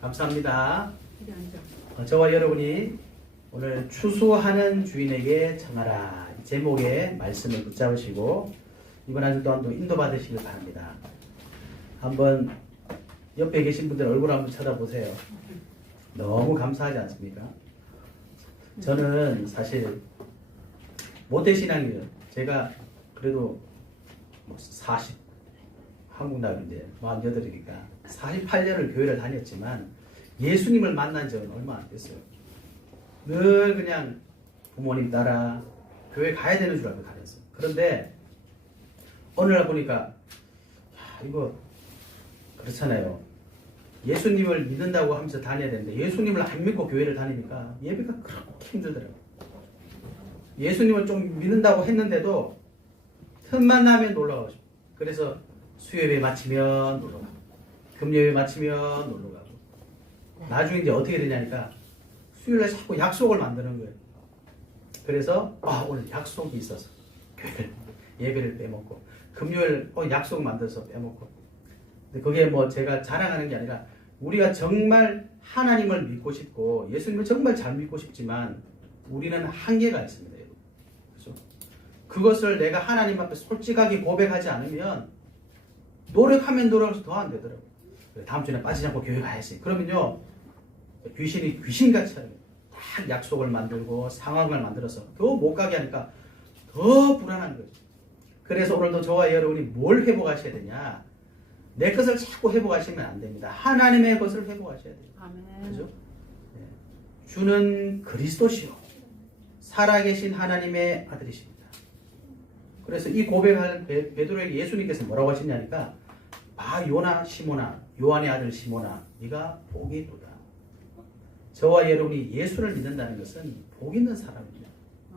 감사합니다. 저와 여러분이 오늘 추수하는 주인에게 청하라 이 제목의 말씀을 붙잡으시고 이번 한 주 동안도 인도받으시길 바랍니다. 한번 옆에 계신 분들 얼굴 한번 쳐다보세요. 너무 감사하지 않습니까? 저는 사실 모태신앙이에요. 제가 그래도 한국 나이인데 48이니까 48년을 교회를 다녔지만 예수님을 만난 적은 얼마 안 됐어요. 늘 그냥 부모님 따라 교회 가야 되는 줄 알고 다녔어요. 그런데 어느 날 보니까 이거 그렇잖아요. 예수님을 믿는다고 하면서 다녀야 되는데 예수님을 안 믿고 교회를 다니니까 예배가 그렇게 힘들더라고요. 예수님을 좀 믿는다고 했는데도 틈만 나면 놀러 가고 싶어요. 그래서 수요예배 마치면 놀러 가고 금요예배 마치면 놀러 가고 나중에 이제 어떻게 되냐니까 수요일날 자꾸 약속을 만드는 거예요. 그래서 오늘 약속이 있어서 교회를 예배를 빼먹고 금요일 약속 만들어서 빼먹고 근데 그게 뭐 제가 자랑하는 게 아니라 우리가 정말 하나님을 믿고 싶고 예수님을 정말 잘 믿고 싶지만 우리는 한계가 있습니다. 그렇죠? 그것을 내가 하나님 앞에 솔직하게 고백하지 않으면 노력하면 노력해서 더 안 되더라고요. 다음 주에 빠지지 않고 교회 가야지. 그러면요 귀신이 귀신같이 하는 거예요. 딱 약속을 만들고 상황을 만들어서 겨우 못 가게 하니까 더 불안한 거예요. 그래서 오늘도 저와 여러분이 뭘 회복하셔야 되냐? 내 것을 자꾸 회복하시면 안 됩니다. 하나님의 것을 회복하셔야 돼요. 아멘. 그죠? 네. 주는 그리스도시요 살아계신 하나님의 아들이십니다. 그래서 이 고백할 베드로에게 예수님께서 뭐라고 하시냐니까 요나 시모나 요한의 아들 시모나 네가 복이 있도다. 저와 여러분이 예수를 믿는다는 것은 복 있는 사람입니다.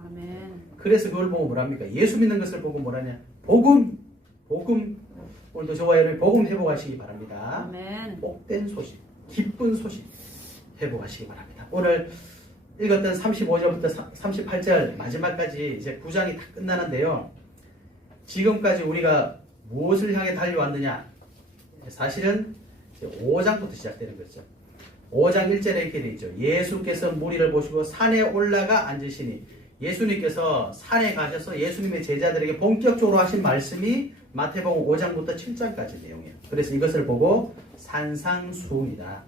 아멘. 그래서 그걸 보고 뭐랍니까? 예수 믿는 것을 보고 뭐라냐? 복음. 오늘도 저와 여러분이 복음 회복하시기 바랍니다. 아멘. 복된 소식, 기쁜 소식 회복하시기 바랍니다. 오늘 읽었던 35절부터 38절 마지막까지 이제 9장이 다 끝나는데요. 지금까지 우리가 무엇을 향해 달려왔느냐? 사실은 5장부터 시작되는 거죠. 5장 1절에 이렇게 되어 있죠. 예수께서 무리를 보시고 산에 올라가 앉으시니 예수님께서 산에 가셔서 예수님의 제자들에게 본격적으로 하신 말씀이 마태복음 5장부터 7장까지 내용이에요. 그래서 이것을 보고 산상수훈이다.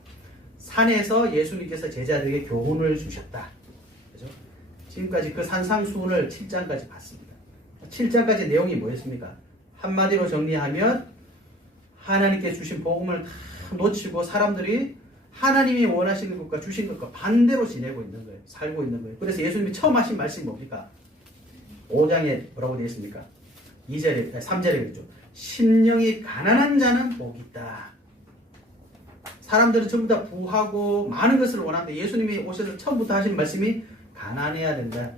산에서 예수님께서 제자들에게 교훈을 주셨다. 그죠? 지금까지 그 산상수훈을 7장까지 봤습니다. 7장까지 내용이 뭐였습니까? 한마디로 정리하면 하나님께 주신 복음을 다 놓치고 사람들이 하나님이 원하시는 것과 주신 것과 반대로 지내고 있는 거예요. 살고 있는 거예요. 그래서 예수님이 처음 하신 말씀이 뭡니까? 5장에 뭐라고 되어 있습니까? 3절에 그랬죠. 심령이 가난한 자는 복이 있다. 사람들은 전부 다 부하고 많은 것을 원하는데 예수님이 오셔서 처음부터 하신 말씀이 가난해야 된다.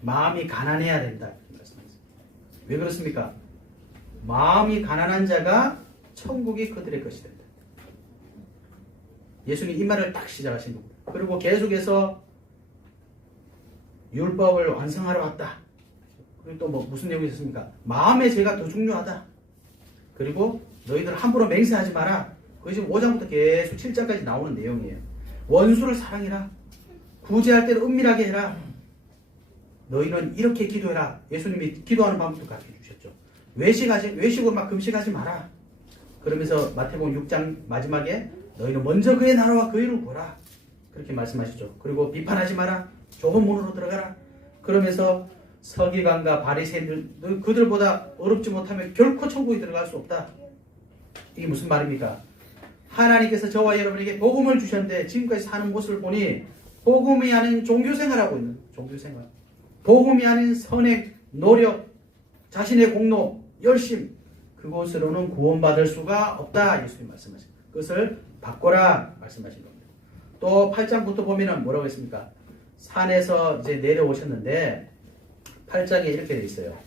마음이 가난해야 된다. 왜 그렇습니까? 마음이 가난한 자가 천국이 그들의 것이 된다. 예수님 이 말을 딱 시작하신 겁니다. 그리고 계속해서 율법을 완성하러 왔다. 그리고 또 무슨 내용이 있었습니까? 마음의 죄가 더 중요하다. 그리고 너희들 함부로 맹세하지 마라. 그것이 5장부터 계속 7장까지 나오는 내용이에요. 원수를 사랑해라. 구제할 때는 은밀하게 해라. 너희는 이렇게 기도해라. 예수님이 기도하는 방법도 가르쳐 주셨죠. 외식으로 막 금식하지 마라. 그러면서 마태복음 6장 마지막에 너희는 먼저 그의 나라와 그 일을 보라. 그렇게 말씀하시죠. 그리고 비판하지 마라. 좁은 문으로 들어가라. 그러면서 서기관과 바리새인들 그들보다 어렵지 못하면 결코 천국에 들어갈 수 없다. 이게 무슨 말입니까? 하나님께서 저와 여러분에게 복음을 주셨는데 지금까지 사는 모습을 보니 복음이 아닌 종교생활하고 있는 종교생활. 복음이 아닌 선행, 노력, 자신의 공로, 열심 그곳으로는 구원받을 수가 없다. 예수님 말씀하십니다. 그것을 바꿔라 말씀하신 겁니다. 또 8장부터 보면은 뭐라고 했습니까? 산에서 이제 내려오셨는데 8장에 이렇게 되어 있어요.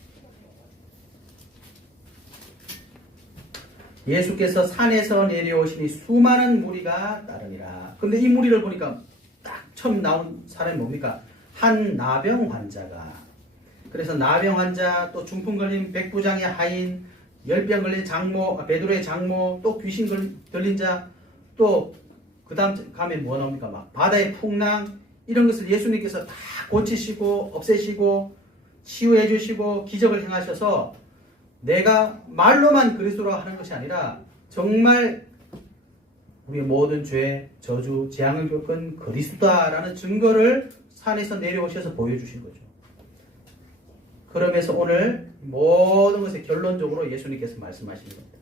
예수께서 산에서 내려오시니 수많은 무리가 따르니라. 근데 이 무리를 보니까 딱 처음 나온 사람이 뭡니까? 한 나병 환자가. 그래서 나병 환자, 또 중풍 걸린 백부장의 하인, 열병 걸린 장모, 베드로의 장모, 또 귀신 들린 자, 또 그 다음 가면 뭐 나옵니까? 막 바다의 풍랑 이런 것을 예수님께서 다 고치시고 없애시고 치유해 주시고 기적을 행하셔서 내가 말로만 그리스도로 하는 것이 아니라 정말 우리의 모든 죄, 저주, 재앙을 겪은 그리스도다라는 증거를 산에서 내려오셔서 보여주신 거죠. 그러면서 오늘 모든 것의 결론적으로 예수님께서 말씀하신 겁니다.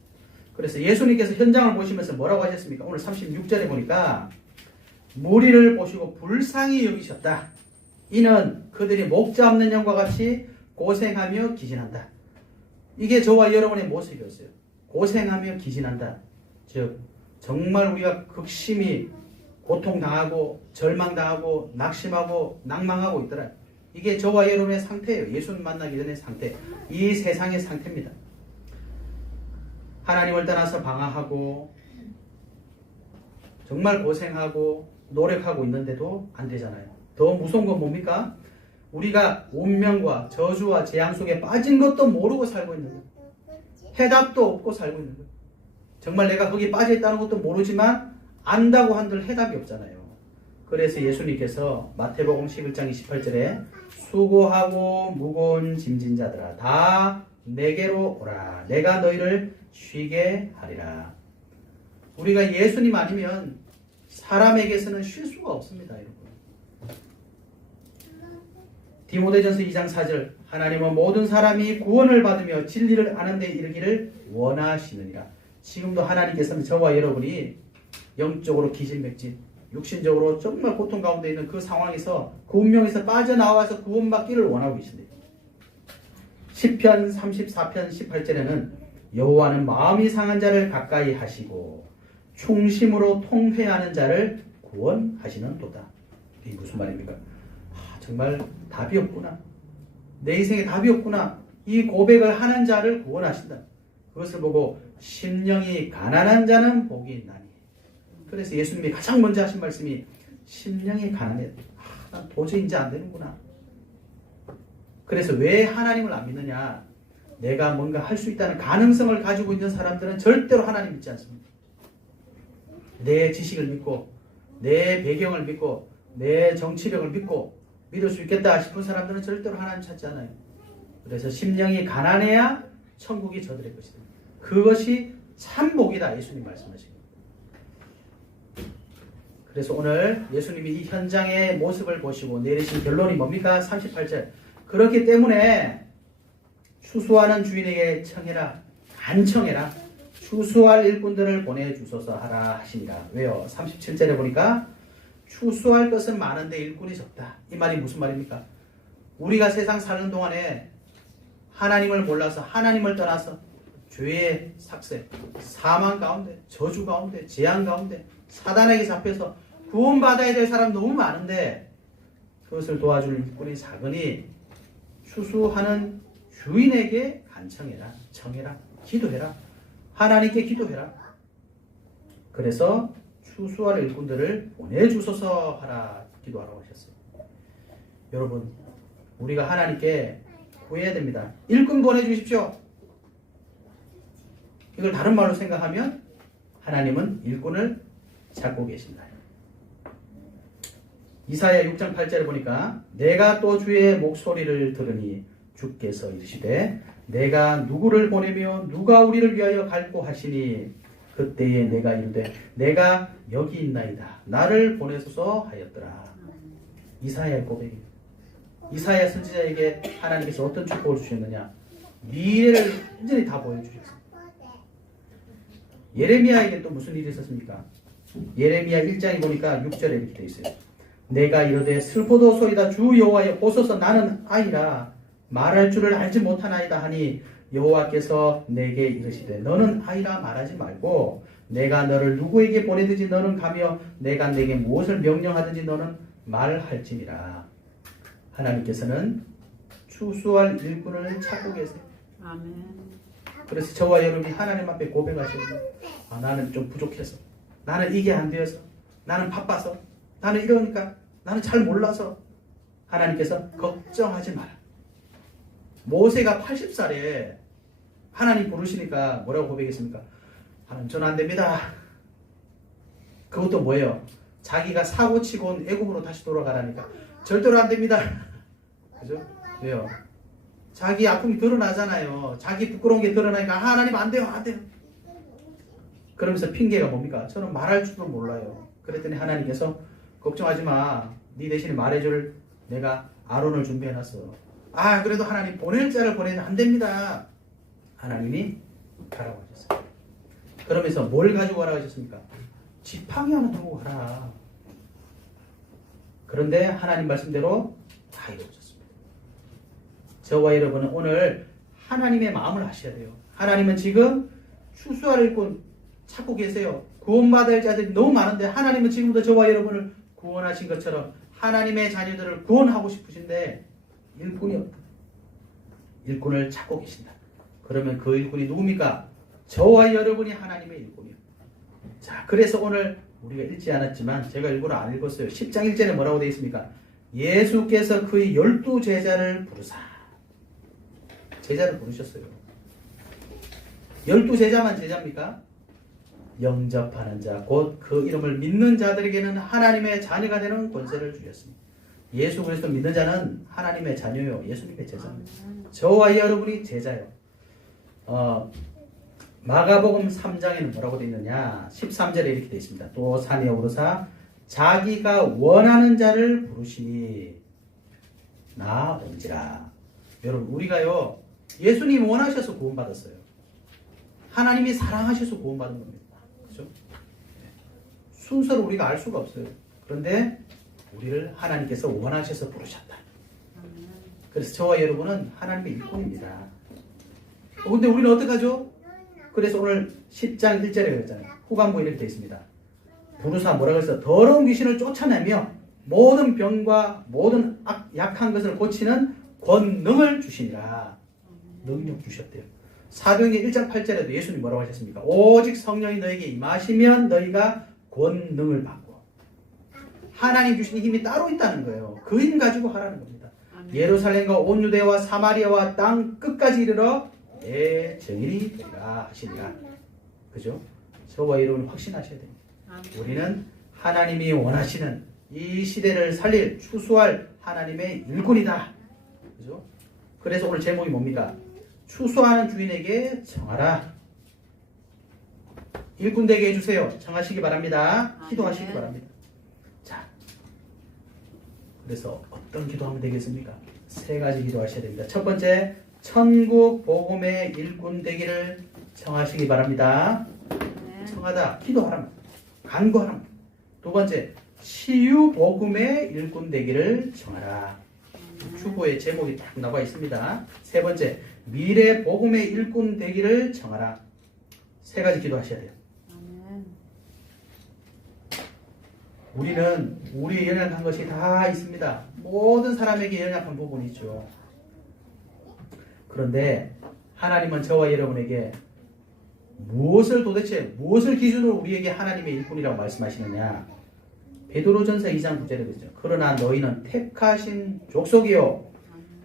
그래서 예수님께서 현장을 보시면서 뭐라고 하셨습니까? 오늘 36절에 보니까 무리를 보시고 불쌍히 여기셨다. 이는 그들이 목자 없는 양과 같이 고생하며 기진한다. 이게 저와 여러분의 모습이었어요. 고생하며 기진한다. 즉 정말 우리가 극심히 고통당하고 절망당하고 낙심하고 낭망하고 있더라. 이게 저와 여러분의 상태예요. 예수님 만나기 전의 상태. 이 세상의 상태입니다. 하나님을 떠나서 방황하고 정말 고생하고 노력하고 있는데도 안 되잖아요. 더 무서운 건 뭡니까? 우리가 운명과 저주와 재앙 속에 빠진 것도 모르고 살고 있는 거예요. 해답도 없고 살고 있는 거예요. 정말 내가 거기 빠져있다는 것도 모르지만 안다고 한들 해답이 없잖아요. 그래서 예수님께서 마태복음 11장 28절에 수고하고 무거운 짐진 자들아 다 내게로 오라. 내가 너희를 쉬게 하리라. 우리가 예수님 아니면 사람에게서는 쉴 수가 없습니다. 여러분. 디모데전서 2장 4절 하나님은 모든 사람이 구원을 받으며 진리를 아는 데 이르기를 원하시느니라. 지금도 하나님께서는 저와 여러분이 영적으로 기진맥진, 육신적으로 정말 고통 가운데 있는 그 상황에서 그 운명에서 빠져나와서 구원받기를 원하고 계십니다. 시편 34편 18절에는 여호와는 마음이 상한 자를 가까이 하시고 충심으로 통회하는 자를 구원하시는 도다. 이게 무슨 말입니까? 정말 답이 없구나. 내 인생에 답이 없구나. 이 고백을 하는 자를 구원하신다. 그것을 보고 심령이 가난한 자는 복이 있나니. 그래서 예수님이 가장 먼저 하신 말씀이 심령이 가난해. 난 도저히 이제 안 되는구나. 그래서 왜 하나님을 안 믿느냐? 내가 뭔가 할 수 있다는 가능성을 가지고 있는 사람들은 절대로 하나님 믿지 않습니다. 내 지식을 믿고 내 배경을 믿고 내 정치력을 믿고 믿을 수 있겠다 싶은 사람들은 절대로 하나님 찾지 않아요. 그래서 심령이 가난해야 천국이 저들의 것이다. 그것이 참 복이다. 예수님 말씀하신 겁니다. 그래서 오늘 예수님이 이 현장의 모습을 보시고 내리신 결론이 뭡니까? 38절. 그렇기 때문에 추수하는 주인에게 청해라. 간청해라. 추수할 일꾼들을 보내주소서 하라 하시니라. 왜요? 37절에 보니까 추수할 것은 많은데 일꾼이 적다. 이 말이 무슨 말입니까? 우리가 세상 사는 동안에 하나님을 몰라서 하나님을 떠나서 죄의 삭세, 사망 가운데, 저주 가운데, 재앙 가운데 사단에게 잡혀서 구원받아야 될 사람 너무 많은데 그것을 도와줄 일꾼이 작으니 추수하는 주인에게 간청해라, 청해라, 기도해라. 하나님께 기도해라. 그래서 추수할 일꾼들을 보내주소서 하라 기도하라고 하셨어요. 여러분, 우리가 하나님께 구해야 됩니다. 일꾼 보내주십시오. 이걸 다른 말로 생각하면 하나님은 일꾼을 찾고 계신다. 이사야 6장 8절에 보니까 내가 또 주의 목소리를 들으니 주께서 이르시되 내가 누구를 보내며 누가 우리를 위하여 갈고 하시니 그때에 내가 이르되 내가 여기 있나이다. 나를 보내소서 하였더라. 이사야의 고백입니다. 이사야 선지자에게 하나님께서 어떤 축복을 주셨느냐? 미래를 완전히 다 보여주셨습니다. 예레미야에게 또 무슨 일이 있었습니까? 예레미야 1장에 보니까 6절에 이렇게 되어 있어요. 내가 이르되 슬포도소이다 주 여호와여 보소서 나는 아이라 말할 줄을 알지 못하나이다 하니 여호와께서 내게 이르시되 너는 아이라 말하지 말고 내가 너를 누구에게 보내든지 너는 가며 내가 내게 무엇을 명령하든지 너는 말할지니라. 하나님께서는 추수할 일꾼을 찾고 계세요. 아멘. 그래서 저와 여러분이 하나님 앞에 고백하시는 나는 좀 부족해서 나는 이게 안 되어서 나는 바빠서 나는 이러니까 나는 잘 몰라서 하나님께서 걱정하지 마라. 모세가 80살에 하나님 부르시니까 뭐라고 고백했습니까? 하나님 저는 안 됩니다. 그것도 뭐예요? 자기가 사고 치고 온 애굽으로 다시 돌아가라니까 절대로 안 됩니다. 그죠? 왜요? 자기 아픔이 드러나잖아요. 자기 부끄러운 게 드러나니까 하나님 안 돼요, 안 돼요. 그러면서 핑계가 뭡니까? 저는 말할 줄도 몰라요. 그랬더니 하나님께서 걱정하지 마. 네 대신에 말해줄 내가 아론을 준비해놨어. 아 그래도 하나님 보낼 자를 보내면 안 됩니다. 하나님이 가라고 하셨어요. 그러면서 뭘 가지고 가라고 하셨습니까? 지팡이 하나 들고 가라. 그런데 하나님 말씀대로 다 이루어졌습니다. 저와 여러분은 오늘 하나님의 마음을 아셔야 돼요. 하나님은 지금 추수할 일꾼 찾고 계세요. 구원받을 자들이 너무 많은데 하나님은 지금도 저와 여러분을 구원하신 것처럼 하나님의 자녀들을 구원하고 싶으신데 일꾼이 없다. 일꾼을 찾고 계신다. 그러면 그 일꾼이 누굽니까? 저와 여러분이 하나님의 일꾼이요. 자, 그래서 오늘 우리가 읽지 않았지만 제가 일부러 안 읽었어요. 10장 1절에 뭐라고 되어 있습니까? 예수께서 그의 12제자를 부르사. 제자를 부르셨어요. 12제자만 제자입니까? 영접하는 자, 곧 그 이름을 믿는 자들에게는 하나님의 자녀가 되는 권세를 주셨습니다. 예수 그리스도 믿는 자는 하나님의 자녀요. 예수님의 제자입니다. 저와 여러분이 제자요. 마가복음 3장에는 뭐라고 되어 있느냐? 13절에 이렇게 되어 있습니다. 또 산에 오르사 자기가 원하는 자를 부르시니 나온지라. 여러분 우리가요 예수님 원하셔서 구원받았어요. 하나님이 사랑하셔서 구원받은 겁니다. 그렇죠? 순서를 우리가 알 수가 없어요. 그런데 우리를 하나님께서 원하셔서 부르셨다. 그래서 저와 여러분은 하나님의 일꾼입니다. 근데 우리는 어떡하죠? 그래서 오늘 10장 1절에 그랬잖아요. 후반부에 이렇게 되어 있습니다. 부르사 뭐라고 해서 더러운 귀신을 쫓아내며 모든 병과 모든 약한 것을 고치는 권능을 주시니라. 능력 주셨대요. 사도행전 1장 8절에도 예수님 뭐라고 하셨습니까? 오직 성령이 너에게 임하시면 너희가 권능을 받고. 하나님 주신 힘이 따로 있다는 거예요. 그 힘 가지고 하라는 겁니다. 예루살렘과 온 유대와 사마리아와 땅 끝까지 이르러 내 증인이 되리라 하시니라. 그죠? 저와 여러분 확신하셔야 됩니다. 우리는 하나님이 원하시는 이 시대를 살릴 추수할 하나님의 일꾼이다. 그죠? 그래서 오늘 제목이 뭡니까? 추수하는 주인에게 청하라. 일꾼 되게 해주세요. 청하시기 바랍니다. 기도하시기 바랍니다. 자, 그래서 어떤 기도하면 되겠습니까? 세 가지 기도하셔야 됩니다. 첫 번째, 천국 복음의 일꾼 되기를 청하시기 바랍니다. 청하다, 기도하라, 간구하라. 두 번째, 치유 복음의 일꾼 되기를 청하라. 주보의 제목이 딱 나와 있습니다. 세 번째, 미래 복음의 일꾼 되기를 청하라. 세 가지 기도하셔야 돼요. 우리는 우리의 연약한 것이 다 있습니다. 모든 사람에게 연약한 부분이 있죠. 그런데 하나님은 저와 여러분에게 무엇을 기준으로 우리에게 하나님의 일꾼이라고 말씀하시느냐? 베드로전서 2장 9절에 그러죠. 그러나 너희는 택하신 족속이요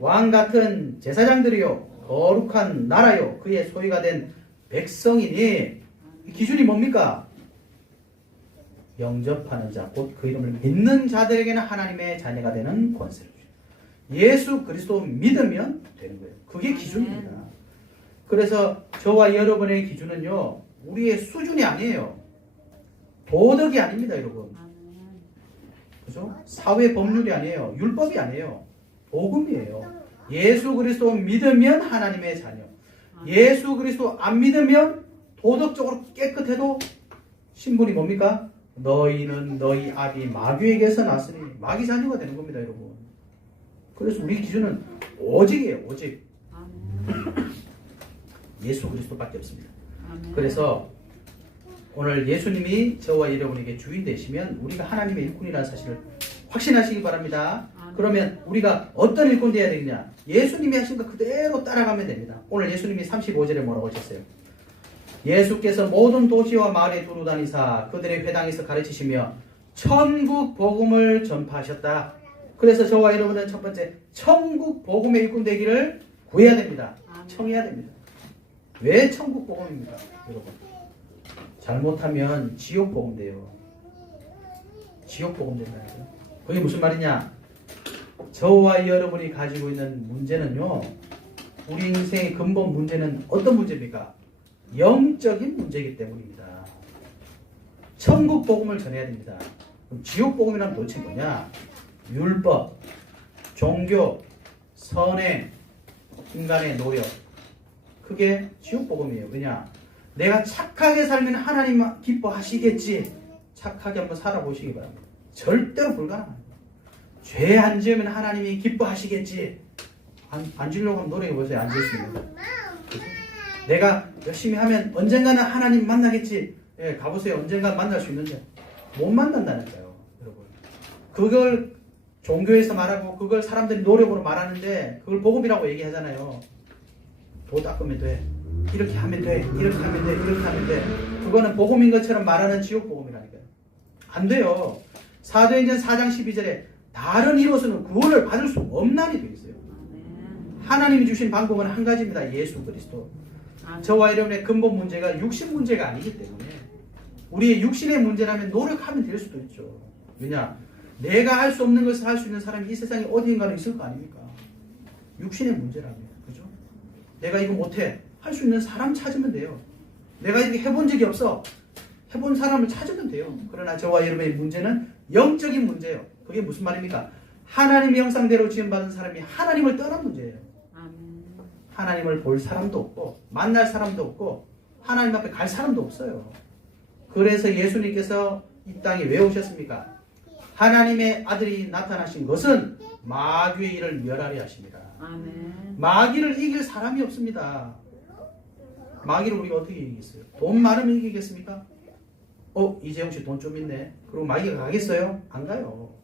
왕 같은 제사장들이요 거룩한 나라요 그의 소유가 된 백성이니. 이 기준이 뭡니까? 영접하는 자, 곧 그 이름을 믿는 자들에게는 하나님의 자녀가 되는 권세를 주죠. 예수 그리스도 믿으면 되는 거예요. 그게 기준입니다. 그래서 저와 여러분의 기준은요, 우리의 수준이 아니에요. 도덕이 아닙니다, 여러분. 그죠? 사회 법률이 아니에요. 율법이 아니에요. 복음이에요. 예수 그리스도 믿으면 하나님의 자녀. 예수 그리스도 안 믿으면 도덕적으로 깨끗해도 신분이 뭡니까? 너희는 너희 아비 마귀에게서 났으니 마귀 자녀가 되는 겁니다, 여러분. 그래서 우리 기준은 오직이에요, 오직. 예수 그리스도밖에 없습니다. 그래서 오늘 예수님이 저와 여러분에게 주인 되시면 우리가 하나님의 일꾼이라는 사실을 확신하시기 바랍니다. 그러면 우리가 어떤 일꾼 되어야 되느냐? 예수님이 하신 거 그대로 따라가면 됩니다. 오늘 예수님이 35절에 뭐라고 하셨어요? 예수께서 모든 도시와 마을에 두루 다니사 그들의 회당에서 가르치시며 천국 복음을 전파하셨다. 그래서 저와 여러분은 첫 번째 천국 복음의 일꾼 되기를 구해야 됩니다. 청해야 됩니다. 왜 천국 복음입니까? 여러분 잘못하면 지옥 복음 돼요. 지옥 복음 된다는 거예요. 그게 무슨 말이냐? 저와 여러분이 가지고 있는 문제는요, 우리 인생의 근본 문제는 어떤 문제입니까? 영적인 문제이기 때문입니다. 천국 복음을 전해야 됩니다. 그럼 지옥 복음이란 도대체 뭐냐? 율법, 종교, 선행, 인간의 노력. 그게 지옥 복음이에요. 왜냐? 내가 착하게 살면 하나님 기뻐하시겠지. 착하게 한번 살아보시기 바랍니다. 절대로 불가능합니다. 죄 안 지으면 하나님이 기뻐하시겠지. 안 지으려고 하면 노력해보세요. 안 지을 수 있는 거. 내가 열심히 하면 언젠가는 하나님 만나겠지. 예, 가보세요. 언젠가 만날 수 있는데 못 만난다니까요. 여러분. 그걸 종교에서 말하고 그걸 사람들이 노력으로 말하는데 그걸 복음이라고 얘기하잖아요. 도 닦으면 돼. 이렇게 하면 돼. 이렇게 하면 돼. 이렇게 하면 돼. 그거는 복음인 것처럼 말하는 지옥 복음이라니까요. 안 돼요. 사도행전 4장 12절에 다른 이로서는 구원을 받을 수 없나니 되어 있어요. 하나님이 주신 방법은 한 가지입니다. 예수 그리스도. 저와 여러분의 근본 문제가 육신 문제가 아니기 때문에 우리의 육신의 문제라면 노력하면 될 수도 있죠. 왜냐? 내가 할 수 없는 것을 할 수 있는 사람이 이 세상에 어디인가는 있을 거 아닙니까? 육신의 문제라면. 그죠? 내가 이거 못해. 할 수 있는 사람 찾으면 돼요. 내가 이렇게 해본 적이 없어. 해본 사람을 찾으면 돼요. 그러나 저와 여러분의 문제는 영적인 문제예요. 그게 무슨 말입니까? 하나님의 형상대로 지음받은 사람이 하나님을 떠난 문제예요. 하나님을 볼 사람도 없고 만날 사람도 없고 하나님 앞에 갈 사람도 없어요. 그래서 예수님께서 이 땅에 왜 오셨습니까? 하나님의 아들이 나타나신 것은 마귀의 일을 멸하려 하십니다. 아멘. 마귀를 이길 사람이 없습니다. 마귀를 우리가 어떻게 이기겠어요? 돈 많으면 이기겠습니까? 이재용 씨 돈 좀 있네. 그리고 마귀가 가겠어요? 안 가요.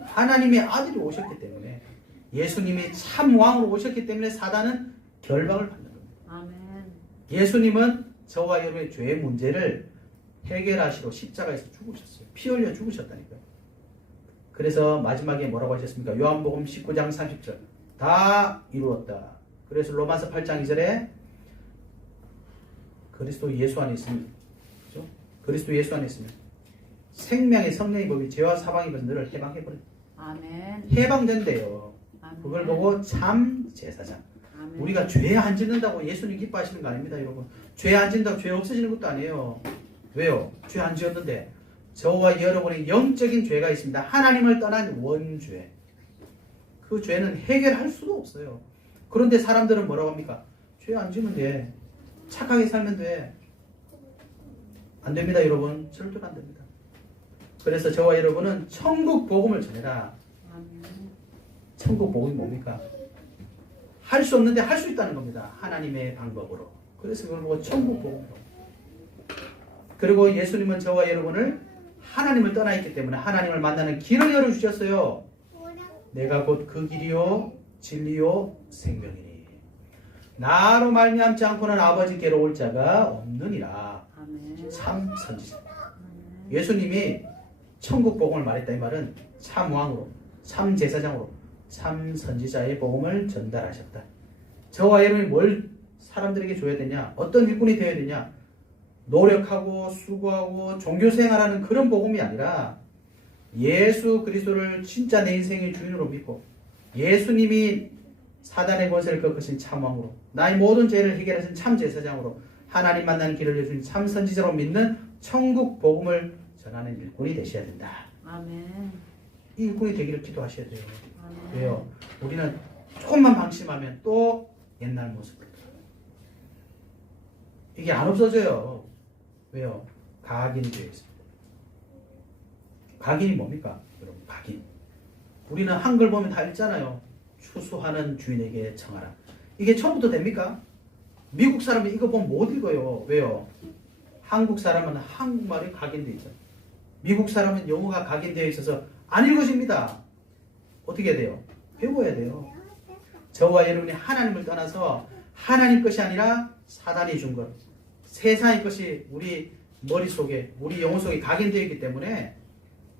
하나님의 아들이 오셨기 때문에 예수님이 참 왕으로 오셨기 때문에 사단은 결박을 받는 겁니다. 아멘. 예수님은 저와 여러분의 죄의 문제를 해결하시러 십자가에서 죽으셨어요. 피 흘려 죽으셨다니까요. 그래서 마지막에 뭐라고 하셨습니까? 요한복음 19장 30절 다 이루었다. 그래서 로마서 8장 2절에 그리스도 예수 안에 있으면, 그죠? 그리스도 예수 안에 있으면 생명의 성령의 법이 죄와 사방의 것을 너를 해방해버려. 아멘. 해방된대요. 아멘. 그걸 보고 참 제사장. 아멘. 우리가 죄 안 짓는다고 예수님 기뻐하시는 거 아닙니다, 여러분. 죄 안 짓는다고 죄 없어지는 것도 아니에요. 왜요? 죄 안 지었는데 저와 여러분의 영적인 죄가 있습니다. 하나님을 떠난 원죄. 그 죄는 해결할 수도 없어요. 그런데 사람들은 뭐라고 합니까? 죄 안 지면 돼. 착하게 살면 돼. 안 됩니다, 여러분. 절대로 안 됩니다. 그래서 저와 여러분은 천국 복음을 전해라. 아멘. 천국 복음이 뭡니까? 할 수 없는데 할 수 있다는 겁니다. 하나님의 방법으로. 그래서 그걸 보고 천국 복음으로. 그리고 예수님은 저와 여러분을 하나님을 떠나 있기 때문에 하나님을 만나는 길을 열어주셨어요. 내가 곧 그 길이요 진리요 생명이니 나로 말미암지 않고는 아버지께로 올 자가 없느니라. 아멘. 참 선지자. 예수님이 천국 복음을 말했다. 이 말은 참 왕으로, 참 제사장으로, 참 선지자의 복음을 전달하셨다. 저와 여러분이 뭘 사람들에게 줘야 되냐? 어떤 일꾼이 되어야 되냐? 노력하고 수고하고 종교생활하는 그런 복음이 아니라 예수 그리스도를 진짜 내 인생의 주인으로 믿고 예수님이 사단의 권세를 꺾으신 참왕으로 나의 모든 죄를 해결하신 참 제사장으로 하나님 만나는 길을 여주신 참 선지자로 믿는 천국 복음을 전하는 일꾼이 되셔야 된다. 아멘. 이 일꾼이 되기를 기도하셔야 돼요. 아멘. 왜요? 우리는 조금만 방심하면 또 옛날 모습으로 이게 안 없어져요. 왜요? 각인이 되어 있습니다. 각인이 뭡니까? 여러분, 각인. 우리는 한글 보면 다 읽잖아요. 추수하는 주인에게 청하라. 이게 처음부터 됩니까? 미국 사람이 이거 보면 못 읽어요. 왜요? 한국 사람은 한국말이 각인되어 있잖아요. 미국 사람은 영어가 각인되어 있어서 안 읽어집니다. 어떻게 해야 돼요? 배워야 돼요. 저와 여러분이 하나님을 떠나서 하나님 것이 아니라 사단이 준 것, 세상의 것이 우리 머릿속에, 우리 영혼 속에 각인되어 있기 때문에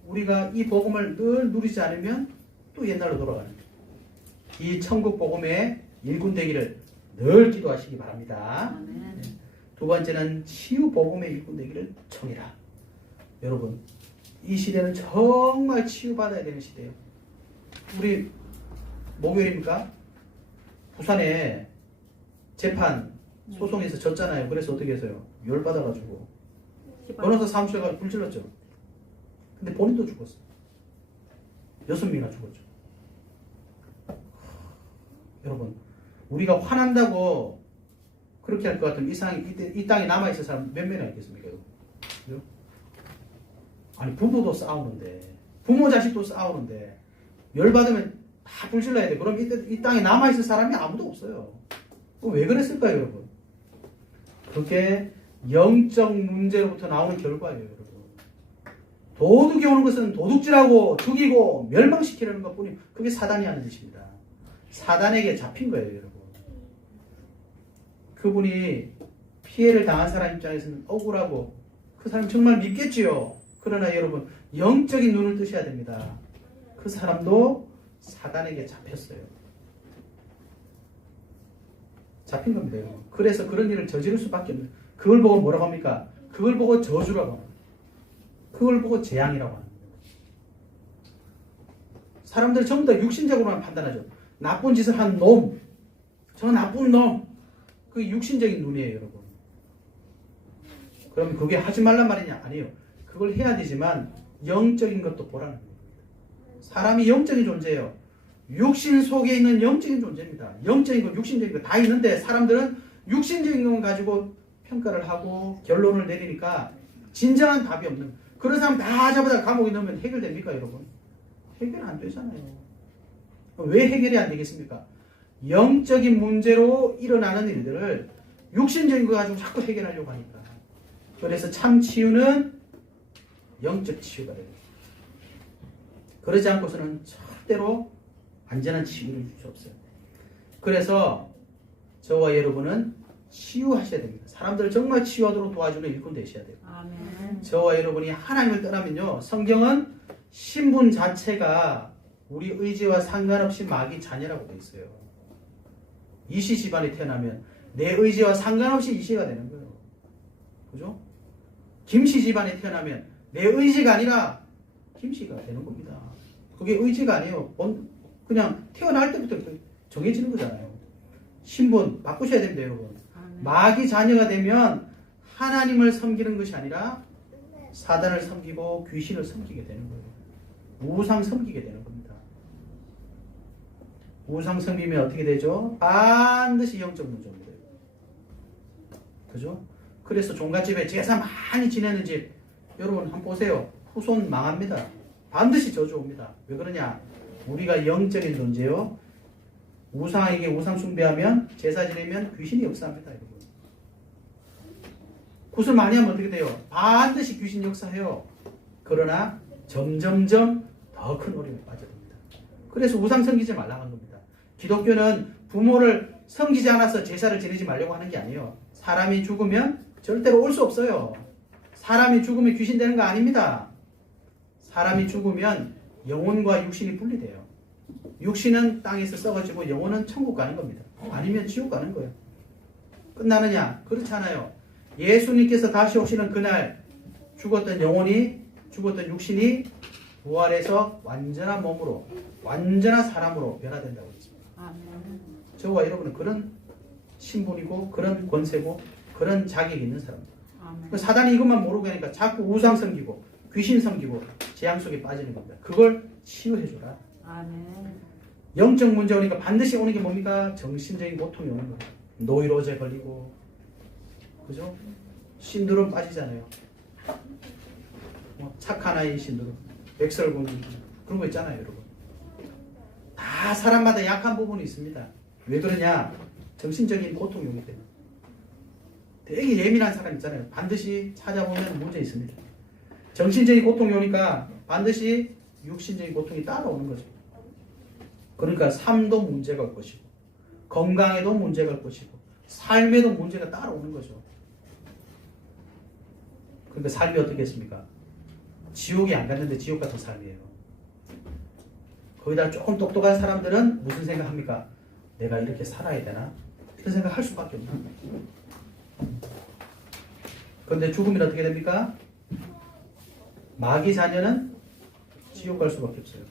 우리가 이 복음을 늘 누리지 않으면 또 옛날로 돌아가는 거예요. 이 천국 복음의 일꾼 되기를 늘 기도하시기 바랍니다. 아멘. 두 번째는 치유 복음의 일꾼 되기를 청해라. 여러분, 이 시대는 정말 치유받아야 되는 시대예요. 우리 목요일입니까? 부산에 재판 소송에서 졌잖아요. 그래서 어떻게 했어요? 열받아가지고 변호사 사무실에 가서 불질렀죠. 근데 본인도 죽었어. 6명이나 죽었죠. 여러분, 우리가 화난다고 그렇게 할 것 같으면 이 땅에 남아있을 사람 몇 명이나 있겠습니까? 그죠? 아니, 부부도 싸우는데, 부모 자식도 싸우는데, 열받으면 다 불질러야 돼. 그럼 이 땅에 남아있을 사람이 아무도 없어요. 왜 그랬을까요, 여러분? 그게 영적 문제로부터 나오는 결과예요, 여러분. 도둑이 오는 것은 도둑질하고 죽이고 멸망시키려는 것뿐이 그게 사단이 하는 짓입니다. 사단에게 잡힌 거예요, 여러분. 그분이 피해를 당한 사람 입장에서는 억울하고 그 사람 정말 믿겠지요. 그러나 여러분, 영적인 눈을 뜨셔야 됩니다. 그 사람도 사단에게 잡혔어요. 잡힌 겁니다, 여러분. 그래서 그런 일을 저지를 수밖에 없는. 그걸 보고 뭐라고 합니까? 그걸 보고 저주라고 합니다. 그걸 보고 재앙이라고 합니다. 사람들 전부 다 육신적으로만 판단하죠. 나쁜 짓을 한 놈, 저 나쁜 놈. 그게 육신적인 눈이에요, 여러분. 그럼 그게 하지 말란 말이냐? 아니에요. 그걸 해야 되지만 영적인 것도 보라는 겁니다. 사람이 영적인 존재예요. 육신 속에 있는 영적인 존재입니다. 영적인 것, 육신적인 것 다 있는데 사람들은 육신적인 것만 가지고 평가를 하고 결론을 내리니까 진정한 답이 없는, 그런 사람 다 잡아다 감옥에 넣으면 해결됩니까, 여러분? 해결 안 되잖아요. 왜 해결이 안 되겠습니까? 영적인 문제로 일어나는 일들을 육신적인 거 가지고 자꾸 해결하려고 하니까. 그래서 참 치유는 영적 치유가 돼요. 그러지 않고서는 절대로 완전한 치유를 줄 수 없어요. 그래서 저와 여러분은 치유하셔야 됩니다. 사람들을 정말 치유하도록 도와주는 일꾼 되셔야 돼요. 아멘. 저와 여러분이 하나님을 떠나면요, 성경은 신분 자체가 우리 의지와 상관없이 마귀 자녀라고 되어 있어요. 이시 집안에 태어나면 내 의지와 상관없이 이시가 되는 거예요. 그죠? 김씨 집안에 태어나면 내 의지가 아니라 김씨가 되는 겁니다. 그게 의지가 아니에요. 그냥 태어날 때부터 정해지는 거잖아요. 신분 바꾸셔야 됩니다, 여러분. 아멘. 마귀 자녀가 되면 하나님을 섬기는 것이 아니라 사단을 섬기고 귀신을 섬기게 되는 거예요. 우상 섬기게 되는 겁니다. 우상 섬기면 어떻게 되죠? 반드시 영적 문제입니다. 그죠? 그래서 종갓집에 제사 많이 지내는 집, 여러분 한번 보세요. 후손 망합니다. 반드시 저주 옵니다. 왜 그러냐? 우리가 영적인 존재요. 우상에게 우상 숭배하면, 제사 지내면 귀신이 역사합니다, 여러분. 굿을 많이 하면 어떻게 돼요? 반드시 귀신 역사해요. 그러나 점점점 더 큰 어려움에 빠져듭니다. 그래서 우상 섬기지 말라고 하는 겁니다. 기독교는 부모를 섬기지 않아서 제사를 지내지 말려고 하는 게 아니에요. 사람이 죽으면 절대로 올 수 없어요. 사람이 죽으면 귀신 되는 거 아닙니다. 사람이 죽으면 영혼과 육신이 분리돼요. 육신은 땅에서 썩어지고 영혼은 천국 가는 겁니다. 아니면 지옥 가는 거예요. 끝나느냐? 그렇지 않아요. 예수님께서 다시 오시는 그날 죽었던 영혼이, 죽었던 육신이 부활해서 완전한 몸으로, 완전한 사람으로 변화된다고 했습니다. 아멘. 저와 여러분은 그런 신분이고 그런 권세고 그런 자격이 있는 사람입니다. 아멘. 사단이 이것만 모르고 하니까 자꾸 우상 섬기고 귀신 섬기고 재앙 속에 빠지는 겁니다. 그걸 치유해줘라. 아멘. 영적 문제 오니까 반드시 오는 게 뭡니까? 정신적인 고통이 오는 거예요. 노이로제 걸리고, 그죠? 신드롬 빠지잖아요. 착한 아이 신드롬, 백설공주 그런 거 있잖아요, 여러분. 다 사람마다 약한 부분이 있습니다. 왜 그러냐? 정신적인 고통이 오기 때문에. 되게 예민한 사람 있잖아요. 반드시 찾아보면 문제 있습니다. 정신적인 고통이 오니까 반드시 육신적인 고통이 따라오는 거죠. 그러니까 삶도 문제가 올 것이고, 건강에도 문제가 올 것이고, 삶에도 문제가 따라오는 거죠. 그러니까 삶이 어떻겠습니까? 지옥이 안 갔는데 지옥 같은 삶이에요. 거기다 조금 똑똑한 사람들은 무슨 생각합니까? 내가 이렇게 살아야 되나? 이런 생각 할 수밖에 없는 거예요. 그런데 죽으면 어떻게 됩니까? 마귀 자녀는 지옥 갈 수밖에 없어요.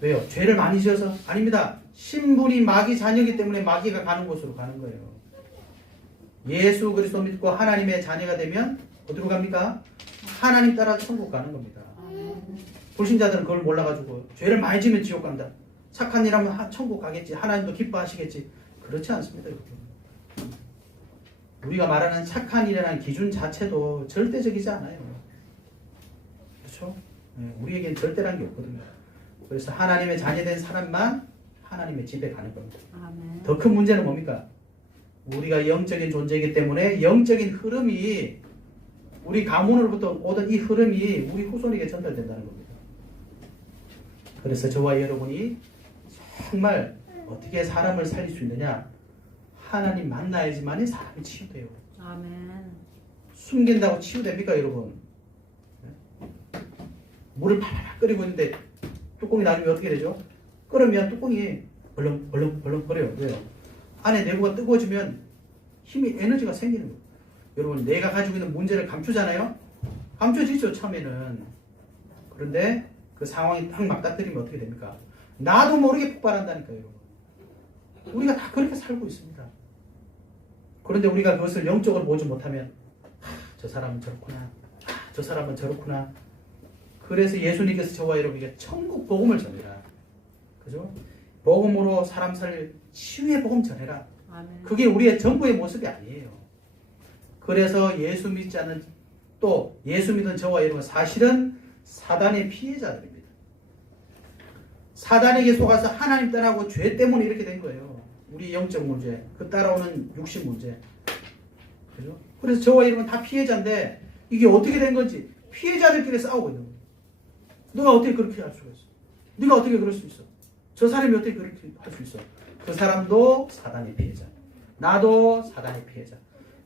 왜요? 죄를 많이 지어서? 아닙니다. 신분이 마귀 자녀이기 때문에 마귀가 가는 곳으로 가는 거예요. 예수 그리스도 믿고 하나님의 자녀가 되면 어디로 갑니까? 하나님 따라 천국 가는 겁니다. 불신자들은 그걸 몰라가지고 죄를 많이 지면 지옥 간다. 착한 일 하면 천국 가겠지. 하나님도 기뻐하시겠지. 그렇지 않습니다. 여러분. 우리가 말하는 착한 일이라는 기준 자체도 절대적이지 않아요. 그렇죠? 우리에겐 절대라는 게 없거든요. 그래서 하나님의 자녀된 사람만 하나님의 집에 가는 겁니다. 더 큰 문제는 뭡니까? 우리가 영적인 존재이기 때문에 영적인 흐름이 우리 가문으로부터 오던 이 흐름이 우리 후손에게 전달된다는 겁니다. 그래서 저와 여러분이 정말 어떻게 사람을 살릴 수 있느냐? 하나님 만나야지만이 사람이 치유돼요. 아멘. 숨긴다고 치유됩니까, 여러분? 물을 팔팔 끓이고 있는데 뚜껑이 나중에 어떻게 되죠? 끓으면 뚜껑이 벌렁벌렁거려요. 왜요? 안에 내부가 뜨거워지면 힘이 에너지가 생기는 거예요. 여러분, 내가 가지고 있는 문제를 감추잖아요? 감춰지죠, 처음에는. 그런데 그 상황이 딱 맞닥뜨리면 어떻게 됩니까? 나도 모르게 폭발한다니까요, 여러분. 우리가 다 그렇게 살고 있습니다. 그런데 우리가 그것을 영적으로 보지 못하면 저 사람은 저렇구나. 저 사람은 저렇구나. 그래서 예수님께서 저와 여러분에게 천국 복음을 전해라. 그죠? 복음으로 사람 살릴 치유의 복음 전해라. 아멘. 그게 우리의 전부의 모습이 아니에요. 그래서 예수 믿지 않는 또 예수 믿는 저와 여러분 사실은 사단의 피해자들입니다. 사단에게 속아서 하나님 떠나고 죄 때문에 이렇게 된 거예요. 우리 영적 문제, 그 따라오는 육신 문제. 그죠? 그래서 저와 여러분 다 피해자인데 이게 어떻게 된 건지 피해자들끼리 싸우고 있는 거예요. 너가 어떻게 그렇게 할 수가 있어? 네가 어떻게 그럴 수 있어? 저 사람이 어떻게 그렇게 할 수 있어? 그 사람도 사단의 피해자. 나도 사단의 피해자.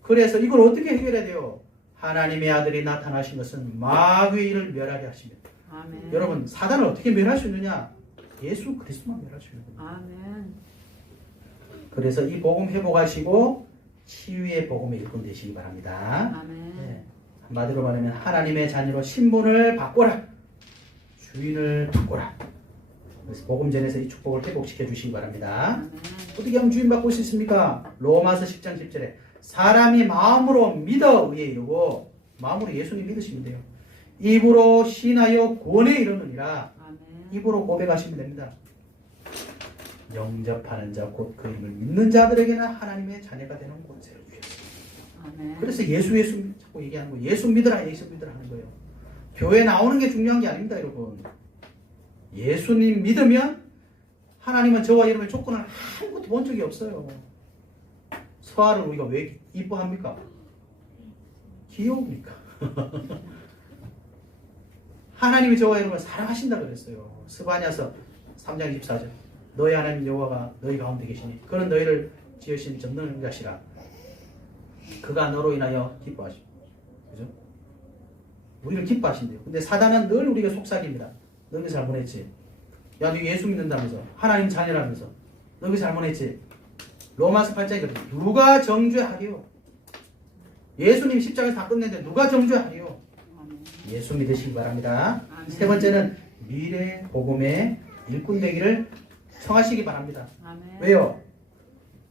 그래서 이걸 어떻게 해결해야 돼요? 하나님의 아들이 나타나신 것은 마귀의 일을 멸하게 하시며. 아멘. 여러분, 사단을 어떻게 멸할 수 있느냐? 예수 그리스도만 멸할 수 있는 겁니다. 아멘. 그래서 이 복음 회복하시고 치유의 복음의 일꾼 되시기 바랍니다. 아멘. 네. 한마디로 말하면 하나님의 자녀로 신분을 바꿔라. 주인을 바꿔라. 그래서 복음 전에서 이 축복을 회복시켜 주시기 바랍니다. 아멘. 어떻게 하면 주인 바꿀 수 있습니까? 로마서 10장 10절에 사람이 마음으로 믿어 의에 이르고 마음으로 예수님 믿으시면 돼요. 입으로 신하여 구원에 이르느니라. 아멘. 입으로 고백하시면 됩니다. 영접하는 자 곧 그 이름을 믿는 자들에게는 하나님의 자녀가 되는 권세를 주셨습니다. 아멘. 그래서 예수 자꾸 얘기하는 거예요. 예수 믿으라 예수 믿으라 하는 거예요. 교회 나오는 게 중요한 게 아닙니다, 여러분. 예수님 믿으면 하나님은 저와 여러분의 조건을 아무것도 본 적이 없어요. 서아를 우리가 왜 이뻐합니까? 귀여우니까. 하나님이 저와 여러분을 사랑하신다 그랬어요. 스바냐서 3장 24절. 너희 하나님 여호와가 너희 가운데 계시니 그는 너희를 지으신 전능자시라. 그가 너로 인하여 기뻐하시고. 그죠? 우리를 기뻐하신대요. 근데 사단은 늘 우리가 속삭입니다. 너희 잘못했지. 야, 너 예수 믿는다면서. 하나님 자녀라면서. 너희 잘못했지. 로마서 8장에 그래요. 누가 정죄하리요? 예수님 십자가에서 다 끝냈는데 누가 정죄하리요? 예수 믿으시기 바랍니다. 아멘. 세 번째는 미래 복음의 일꾼 되기를 청하시기 바랍니다. 아멘. 왜요?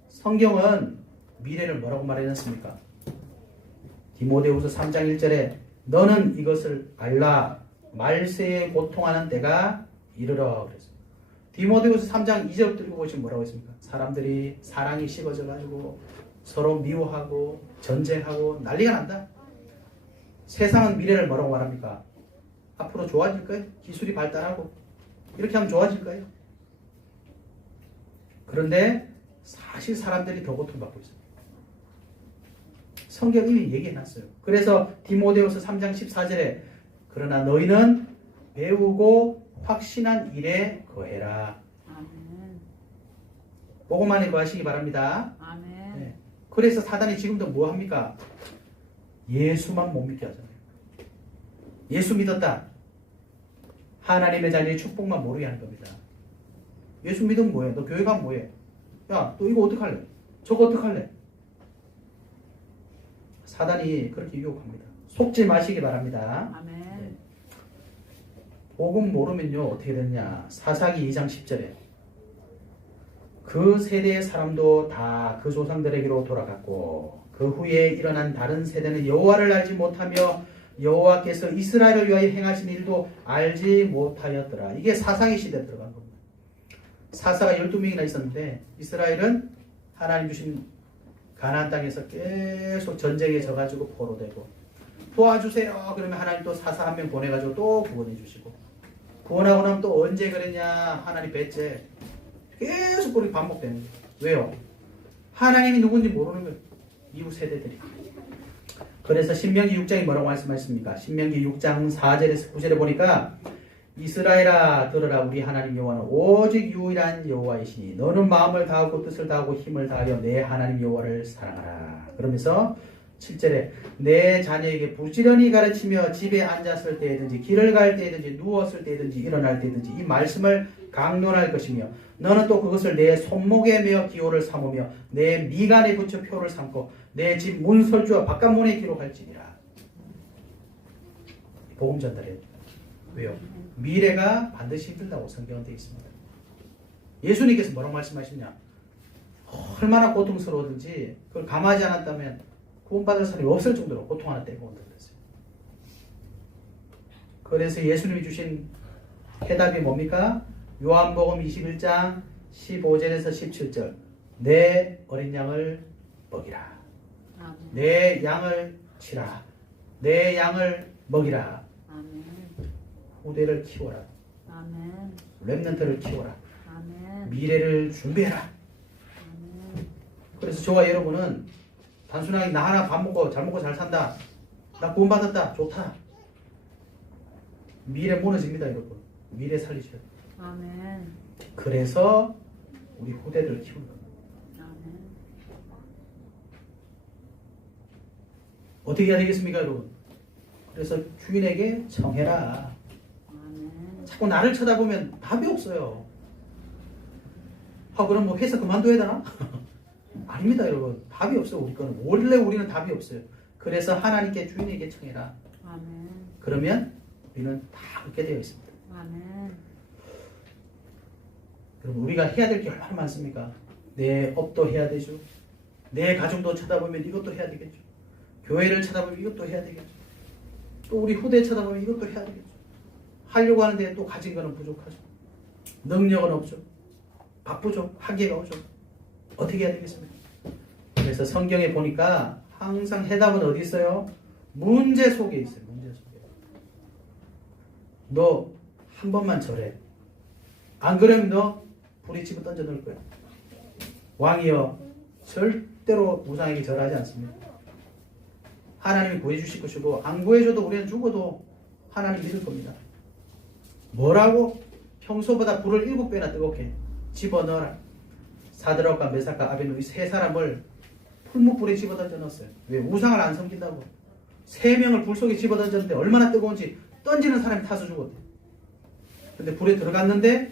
성경은 미래를 뭐라고 말해놨습니까? 디모데후서 3장 1절에 너는 이것을 알라 말세에 고통하는 때가 이르러 그랬어요. 디모데후서 3장 2절부터 읽어보시면 뭐라고 했습니까? 사람들이 사랑이 식어져가지고 서로 미워하고 전쟁하고 난리가 난다. 세상은 미래를 뭐라고 말합니까? 앞으로 좋아질 거예요. 기술이 발달하고 이렇게 하면 좋아질 거예요. 그런데 사실 사람들이 더 고통받고 있어요. 성경이 이미 얘기해놨어요. 그래서 디모데후서 3장 14절에 그러나 너희는 배우고 확신한 일에 거해라. 아멘. 복음만에 거하시기 바랍니다. 아멘. 네. 그래서 사단이 지금도 뭐 합니까? 예수만 못 믿게 하잖아요. 예수 믿었다. 하나님의 자녀의 축복만 모르게 하는 겁니다. 예수 믿으면 뭐해? 너 교회 가면 뭐해? 야, 너 이거 어떡할래? 저거 어떡할래? 사단이 그렇게 유혹합니다. 속지 마시기 바랍니다. 아멘. 네. 복음 모르면요 어떻게 됐냐. 사사기 2장 10절에 그 세대의 사람도 다 그 조상들에게로 돌아갔고 그 후에 일어난 다른 세대는 여호와를 알지 못하며 여호와께서 이스라엘을 위하여 행하신 일도 알지 못하였더라. 이게 사사기 시대에 들어간 겁니다. 사사가 12명이나 있었는데 이스라엘은 하나님 주신 가나안 땅에서 계속 전쟁에 져가지고 포로되고 도와주세요 그러면 하나님 또 사사 한 명 보내가지고 또 구원해 주시고 구원하고 나면 또 언제 그랬냐 하나님 배째 계속 그렇게 반복되는 거예요. 왜요? 하나님이 누군지 모르는 거예요. 이후 세대들이. 그래서 신명기 6장이 뭐라고 말씀하십니까? 신명기 6장 4절에서 9절에 보니까 이스라엘아 들으라 우리 하나님 여호와는 오직 유일한 여호와이시니 너는 마음을 다하고 뜻을 다하고 힘을 다하여 내 하나님 여호와를 사랑하라. 그러면서 7절에 내 자녀에게 부지런히 가르치며 집에 앉았을 때든지 길을 갈 때든지 누웠을 때든지 일어날 때든지 이 말씀을 강론할 것이며 너는 또 그것을 내 손목에 메어 기호를 삼으며 내 미간에 붙여 표를 삼고 내 집 문설주와 바깥문에 기록할지니라. 복음 전달해요. 왜요? 미래가 반드시 힘들다고 성경은 되어 있습니다. 예수님께서 뭐라고 말씀하시냐? 얼마나 고통스러웠든지 그걸 감하지 않았다면 구원받을 사람이 없을 정도로 고통하는 때가 온다고 그랬어요. 그래서 예수님이 주신 해답이 뭡니까? 요한복음 21장 15절에서 17절 내 어린 양을 먹이라. 아멘. 내 양을 치라. 내 양을 먹이라. 아멘. 후대를 키워라. 아멘. 렘넌트를 키워라. 아멘. 미래를 준비해라. 아멘. 그래서 저와 여러분은 단순하게 나 하나 밥 먹고 잘 먹고 잘 산다. 나 구원받았다. 좋다. 미래 무너집니다, 여러분. 미래 살리셔야 돼요. 아멘. 그래서 우리 후대들을 키우는 겁니다. 아멘. 어떻게 해야 되겠습니까, 여러분? 그래서 주인에게 청해라. 아멘. 자꾸 나를 쳐다보면 답이 없어요. 그럼 뭐 회사 그만둬야 되나? 아닙니다, 여러분. 답이 없어요, 우리 거는. 원래 우리는 답이 없어요. 그래서 하나님께 주인에게 청해라. 아멘. 그러면 우리는 다 얻게 되어 있습니다. 아멘. 여러분, 우리가 해야 될 게 얼마나 많습니까? 내 업도 해야 되죠. 내 가정도 쳐다보면 이것도 해야 되겠죠. 교회를 쳐다보면 이것도 해야 되겠죠. 또 우리 후대 쳐다보면 이것도 해야 되겠죠. 하려고 하는데 또 가진 거는 부족하죠. 능력은 없죠. 바쁘죠. 한계가 오죠. 어떻게 해야 되겠습니까? 그래서 성경에 보니까 항상 해답은 어디 있어요? 문제 속에 있어요. 문제 속에. 너 한 번만 절해. 안 그러면 너 불이 집어 던져 넣을 거야. 왕이여 절대로 우상에게 절하지 않습니다. 하나님이 구해주실 것이고 안 구해줘도 우리는 죽어도 하나님 믿을 겁니다. 뭐라고? 평소보다 불을 7배나 뜨겁게 집어넣어라. 사드락과 메삭과 아벤누 이 세 사람을 풀무불에 집어던져 넣었어요. 왜? 우상을 안 섬긴다고. 3명을 불 속에 집어던졌는데 얼마나 뜨거운지 던지는 사람이 타서 죽었대. 근데 불에 들어갔는데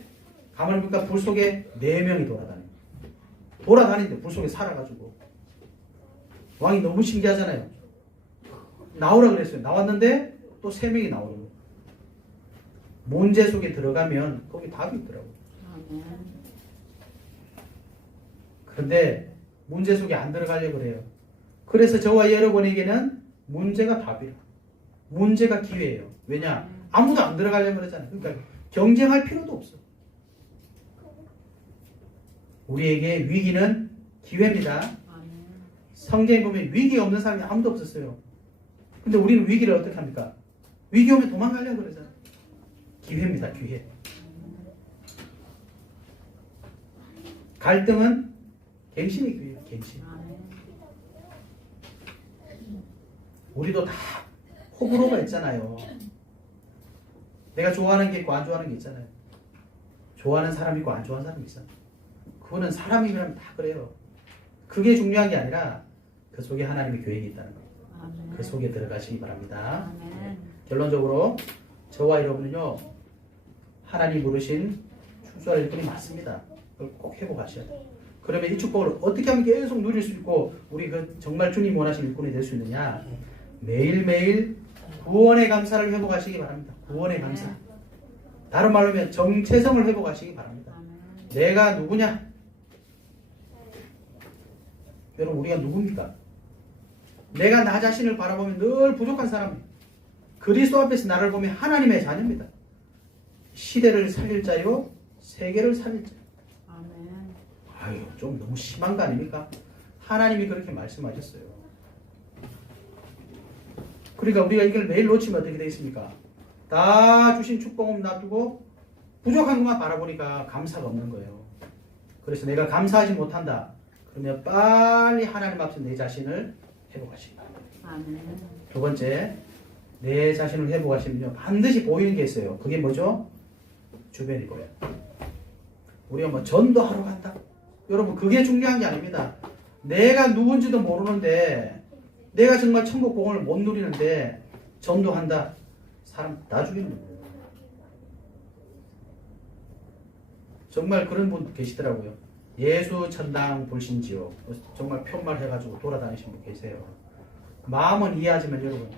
가만히 보니까 불 속에 4명이 돌아다니는데 불 속에 살아가지고 왕이 너무 신기하잖아요. 나오라 그랬어요. 나왔는데 또 3명이 나오는 거예요. 문제 속에 들어가면 거기 답이 있더라고요. 아멘. 그런데 문제 속에 안 들어가려고 그래요. 그래서 저와 여러분에게는 문제가 답이라. 문제가 기회예요. 왜냐? 아무도 안 들어가려고 그러잖아요. 그러니까 경쟁할 필요도 없어. 우리에게 위기는 기회입니다. 아멘. 성경에 보면 위기 없는 사람이 아무도 없었어요. 근데 우리는 위기를 어떻게 합니까? 위기 오면 도망가려고 그러잖아요. 기회입니다. 기회. 갈등은 갱신의 기회예요. 갱신. 아멘. 우리도 다 호불호가 있잖아요. 내가 좋아하는 게 있고 안 좋아하는 게 있잖아요. 좋아하는 사람이 있고 안 좋아하는 사람이 있잖아요. 그거는 사람이면 다 그래요. 그게 중요한 게 아니라 그 속에 하나님의 계획이 있다는 거예요. 아멘. 그 속에 들어가시기 바랍니다. 아멘. 결론적으로 저와 여러분은요, 하나님 부르신 출소할 일꾼이 맞습니다. 그걸 꼭 회복하셔야 돼요. 그러면 이 축복을 어떻게 하면 계속 누릴 수 있고 우리 그 정말 주님 원하시는 일꾼이 될 수 있느냐? 매일매일 구원의 감사를 회복하시기 바랍니다. 구원의 감사. 다른 말로 하면 정체성을 회복하시기 바랍니다. 아멘. 내가 누구냐? 여러분 우리가 누굽니까? 내가 나 자신을 바라보면 늘 부족한 사람입니다. 그리스도 앞에서 나를 보면 하나님의 자녀입니다. 시대를 살릴 자요 세계를 살릴 자. 아멘. 아유 좀 너무 심한 거 아닙니까? 하나님이 그렇게 말씀하셨어요. 그러니까 우리가 이걸 매일 놓치면 어떻게 되겠습니까? 다 주신 축복은 놔두고 부족한 것만 바라보니까 감사가 없는 거예요. 그래서 내가 감사하지 못한다. 그러면 빨리 하나님 앞에서 내 자신을 회복하시기 바랍니다. 아멘. 두 번째, 내 자신을 회복하시면요 반드시 보이는 게 있어요. 그게 뭐죠? 주변이 보여요. 우리가 뭐 전도하러 간다. 여러분 그게 중요한 게 아닙니다. 내가 누군지도 모르는데 내가 정말 천국 복음을 못 누리는데 전도한다. 사람 다 죽이는 거예요. 정말 그런 분 계시더라고요. 예수 천당 불신지옥 정말 편말 해가지고 돌아다니신 분 계세요. 마음은 이해하지만 여러분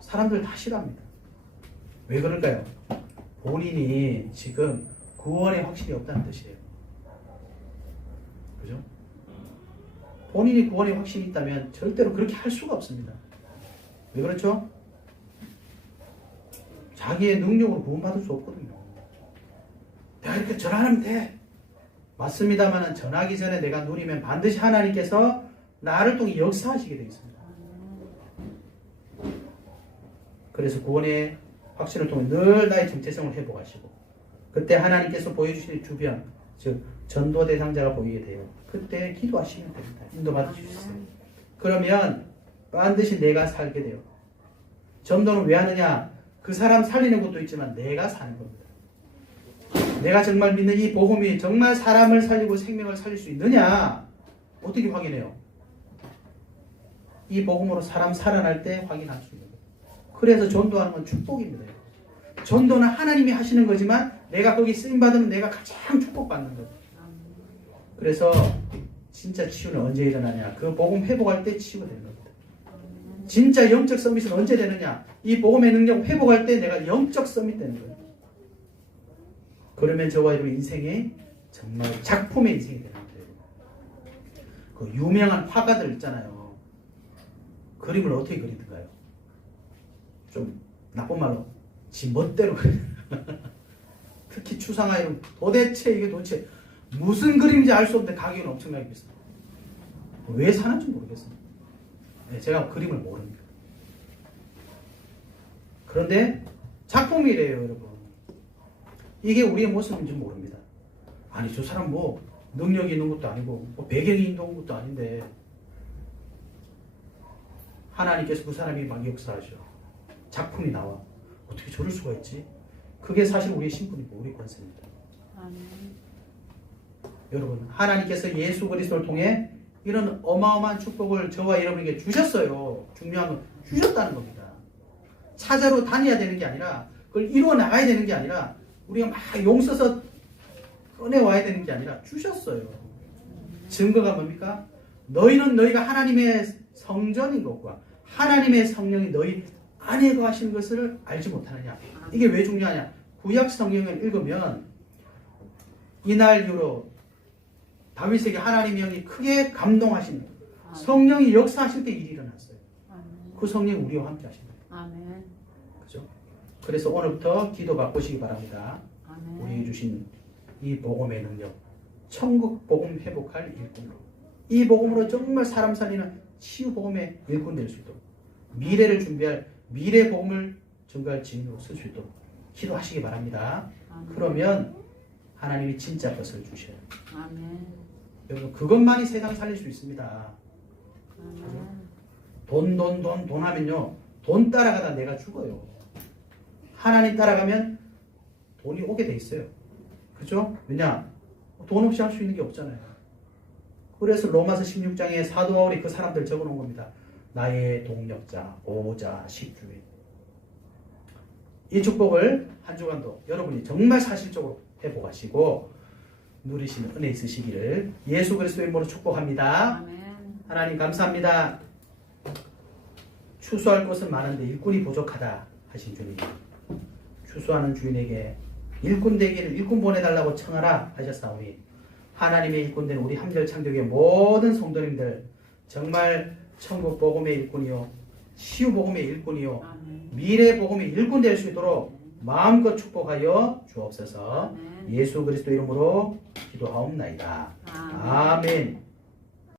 사람들 다 싫어합니다. 왜 그럴까요? 본인이 지금 구원의 확신이 없다는 뜻이에요. 그죠? 본인이 구원의 확신이 있다면 절대로 그렇게 할 수가 없습니다. 왜 그렇죠? 자기의 능력으로 구원받을 수 없거든요. 내가 이렇게 전하면 돼. 맞습니다만 전하기 전에 내가 누리면 반드시 하나님께서 나를 통해 역사하시게 되어 있습니다. 그래서 구원의 확신을 통해 늘 나의 정체성을 회복하시고 그때 하나님께서 보여주시는 주변 즉 전도 대상자가 보이게 돼요. 그때 기도하시면 됩니다. 인도받을 수 있어요. 그러면 반드시 내가 살게 돼요. 전도는 왜 하느냐? 그 사람 살리는 것도 있지만 내가 사는 겁니다. 내가 정말 믿는 이 복음이 정말 사람을 살리고 생명을 살릴 수 있느냐? 어떻게 확인해요? 이 복음으로 사람 살아날 때 확인할 수 있는 거예요. 그래서 전도하는 건 축복입니다. 전도는 하나님이 하시는 거지만 내가 거기 쓰임받으면 내가 가장 축복받는 거예요. 그래서 진짜 치유는 언제 일어나냐? 그 복음 회복할 때 치유가 되는 겁니다. 진짜 영적 서밋은 언제 되느냐? 이 복음의 능력 회복할 때 내가 영적 서밋 되는 거예요. 그러면 저와 여러분 인생이 정말 작품의 인생이 되는 거예요. 그 유명한 화가들 있잖아요. 그림을 어떻게 그리던가요? 좀 나쁜 말로 지 멋대로 특히 추상화이름 도대체 이게 도대체 무슨 그림인지 알 수 없는데 가격은 엄청나게 비싸요. 왜 사는지 모르겠어요. 네, 제가 그림을 모릅니다. 그런데 작품이래요, 여러분. 이게 우리의 모습인지 모릅니다. 아니 저 사람 뭐 능력이 있는 것도 아니고 뭐 배경이 있는 것도 아닌데 하나님께서 그 사람이 막 역사하셔. 작품이 나와. 어떻게 저럴 수가 있지? 그게 사실 우리의 신분이고 우리의 권세입니다. 아멘. 여러분 하나님께서 예수 그리스도를 통해 이런 어마어마한 축복을 저와 여러분에게 주셨어요. 중요한 건 주셨다는 겁니다. 찾아로 다녀야 되는 게 아니라 그걸 이루어 나가야 되는 게 아니라 우리가 막 용 써서 꺼내와야 되는 게 아니라 주셨어요. 증거가 뭡니까? 너희는 너희가 하나님의 성전인 것과 하나님의 성령이 너희 안에 거하시는 것을 알지 못하느냐. 이게 왜 중요하냐? 구약 성경을 읽으면 이날 이후로 다윗에게 하나님의 영이 크게 감동하신 성령이 역사하실 때 일이 일어났어요. 그 성령이 우리와 함께 하신 거예요. 아멘. 그죠? 그래서 오늘부터 기도 바꾸시기 바랍니다. 아멘. 우리에게 주신 이 복음의 능력, 천국 복음 회복할 일꾼으로 이 복음으로 정말 사람 살리는 치유 복음의 일꾼 될 수 있도록 미래를 준비할 미래 복음을 증거할 증인으로 쓸 수 있도록 기도하시기 바랍니다. 아멘. 그러면 하나님이 진짜 것을 주셔요. 아멘. 여러분 그것만이 세상 살릴 수 있습니다. 아멘. 돈 하면요 돈 따라가다 내가 죽어요. 하나님 따라가면 돈이 오게 돼 있어요. 그죠? 왜냐? 돈 없이 할 수 있는 게 없잖아요. 그래서 로마서 16장에 사도 바울이 그 사람들 적어놓은 겁니다. 나의 동력자, 보호자, 식주인. 이 축복을 한 주간도 여러분이 정말 사실적으로 회복하시고 누리시는 은혜 있으시기를 예수 그리스도의 이름으로 축복합니다. 아멘. 하나님 감사합니다. 추수할 것은 많은데 일꾼이 부족하다 하신 주님. 추수하는 주인에게 일꾼 되기를 일꾼 보내달라고 청하라 하셨사오니 하나님의 일꾼 된 우리 한결창조교회 모든 성도님들 정말 천국 복음의 일꾼이요 치유 복음의 일꾼이요 아멘. 미래 복음의 일꾼 될 수 있도록 마음껏 축복하여 주옵소서. 아멘. 예수 그리스도 이름으로 기도하옵나이다. 아멘. 아멘.